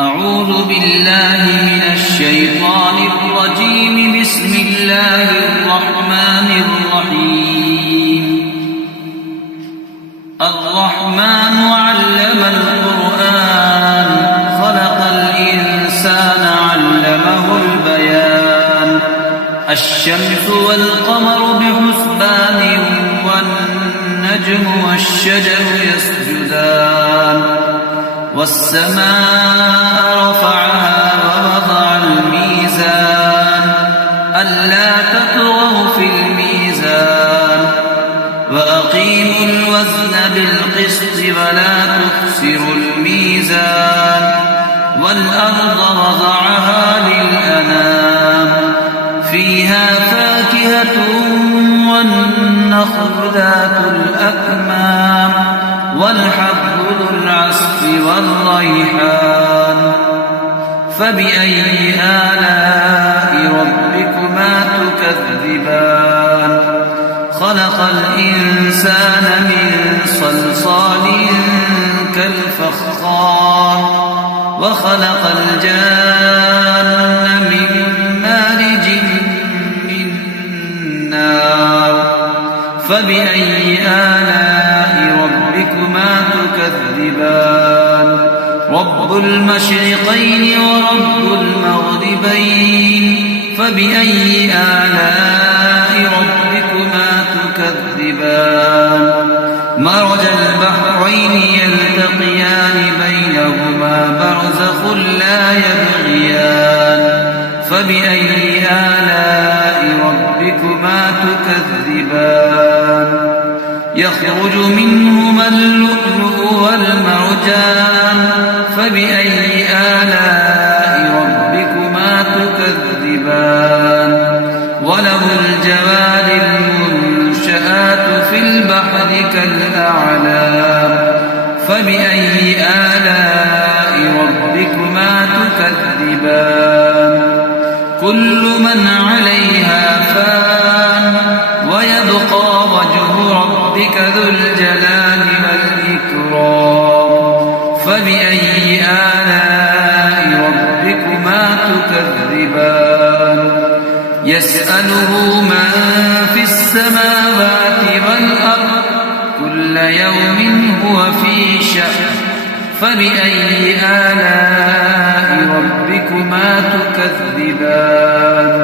أعوذ بالله من الشيطان الرجيم. بسم الله الرحمن الرحيم. الرحمن علم القرآن خلق الإنسان علمه البيان. الشمس والقمر بحسبان والنجم والشجر يسجدان. والسماء رفعها ووضع الميزان ألا تطغوا في الميزان وأقيموا الوزن بالقسط ولا تخسروا الميزان. والأرض وضعها للأنام فيها فاكهة والنخل ذات الأكمام والحب ذو العصف والريحان. فبأي آلاء ربكما تكذبان. خلق الإنسان من صلصال كالفخار وخلق الجان من مارج من نار. فبأي آلاء ربكما تكذبان. رب المشرقين ورب المغربين. فبأي آلاء ربكما تكذبان. مرج البحرين يلتقيان بينهما برزخ لا يبغيان. فبأي آلاء ربكما تكذبان. يخرج منهما اللؤلؤ والمرجان. فبأي آلاء ربكما تكذبان. وله الجوار المنشآت في البحر كالأعلام. فبأي آلاء ربكما تكذبان. كل من عليها فان ويبقى وجه ربك ذو الجلال والإكرام. فبأي آلاء ربكما تكذبان. يسأله من في السماوات والأرض كل يوم هو في شأن. فبأي آلاء ربكما تكذبان.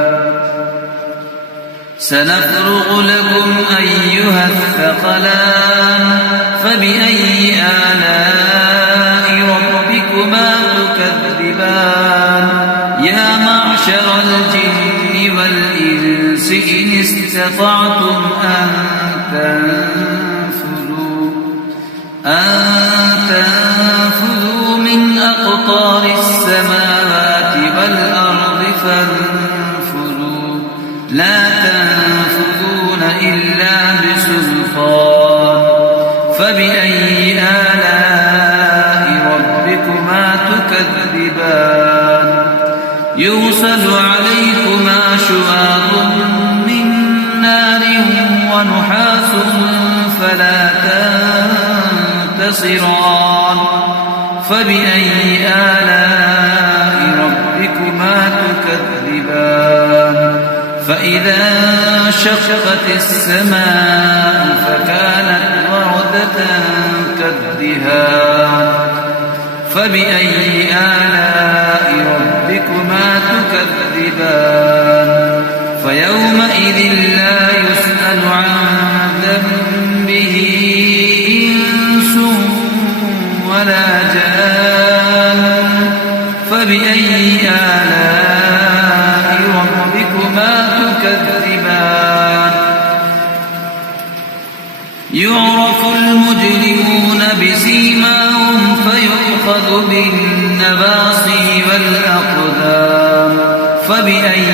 سنفرغ لكم أيها الثقلان. فبأي آلاء ربكما تكذبان. يا معشر الجن والإنس إن استطعتم أن تنفذوا من أقطار السماوات والأرض فانفذوا لا تنفذون إلا بسلطان. فبأي آلاء ربكما تكذبان. يرسل عليكما شواظ من نار ونحاس فلا تنتصران. فبأي آلاء ربكما تكذبان. فإذا انشقت السماء فكانت وردة كالدهان. فبأي آلاء ربكما تكذبان. فيومئذ لا يسأل عن ذنبه إنس ولا جان. فبأي آلاء ربكما تكذبان. يعرف المجرمون بسيماهم فيؤخذ بالنواصي والأقدام. فبأي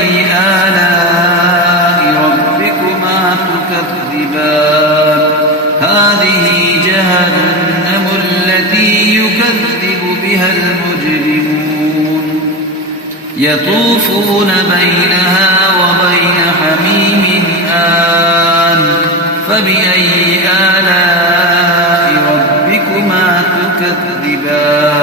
آلاء ربكما تكذبان. هذه جهنم التي يكذب بها المجرمون. يطوفون بينها وبين حميم آن. فبأي آلاء ربكما تكذبان.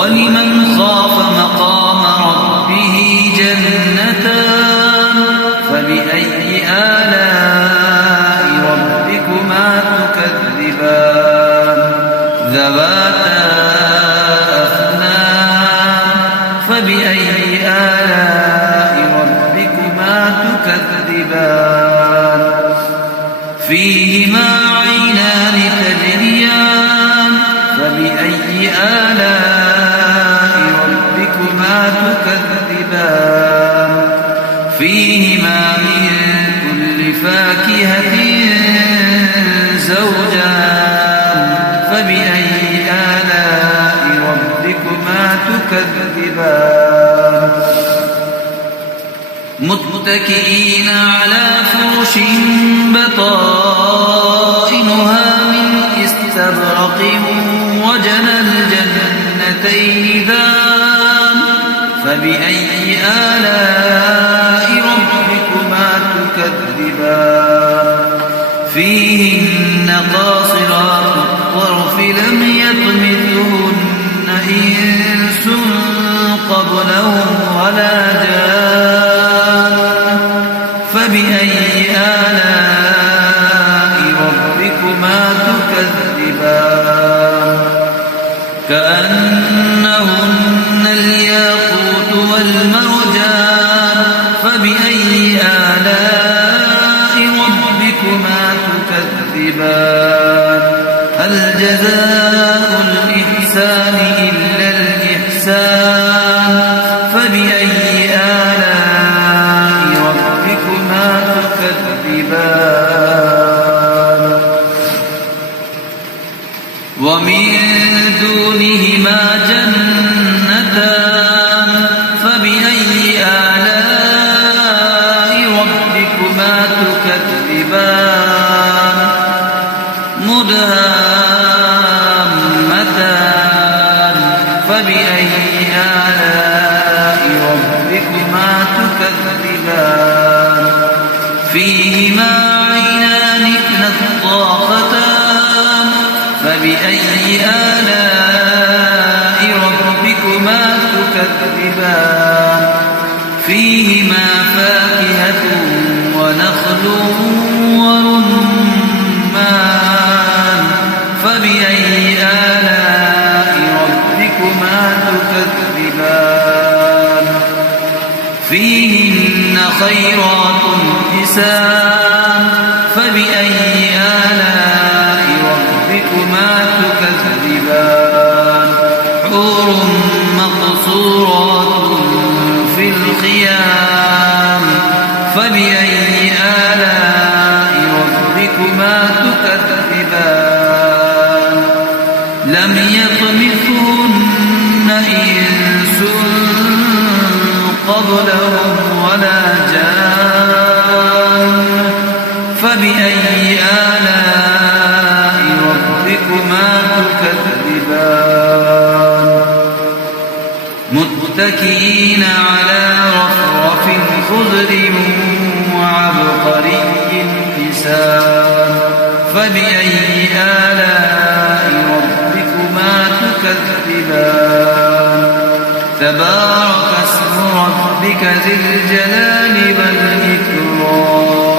ولمن خاف مقام ربه جنتان فبأي آلاء ربكما تكذبان ذواتا أفنان فبأي آلاء ربكما تكذبان فيهما عينان تجريان فبأي آلاء ربكما تكذبان فيهما من كل فاكهة زوجان فبأي آلاء ربكما تكذبان متكئين على فرش بطائنها من استبرق وجنى الجنتين دان فبأي آلاء ربكما تكذبان فيهن قاصرات الطرف لم يطمثهن إنس قبلهم ولا جان فبأي آلاء ربكما تكذبان كأنهن الياقوت والمرجان فبأي آلاء ربكما تكذبان هل جزاء الإحسان إلا الإحسان فبأي آلاء ربكما تكذبان ومن دونهما جنتان فبأي آلاء ربكما تكذبان مدهامتان فبأي آلاء ربكما تكذبان فيهما عينان نضاختان فبأي آلاء ربكما تكذبان فيهما فاكهة ونخل ورمان فبأي آلاء ربكما تكذبان فيهن خيرات حسان فبأي آلاء ربكما تكذبان حور مقصورات في الخيام فبأي آلاء ربكما تكذبان لم يطمثهن إنس قبلهم ولا جان فبأي آلاء ربكما تكذبان متكئين على رفرف خضر وعبقري حسان فبأي آلاء ربكما تكذبان تبارك اسم ربك ذي الجلال والإكرام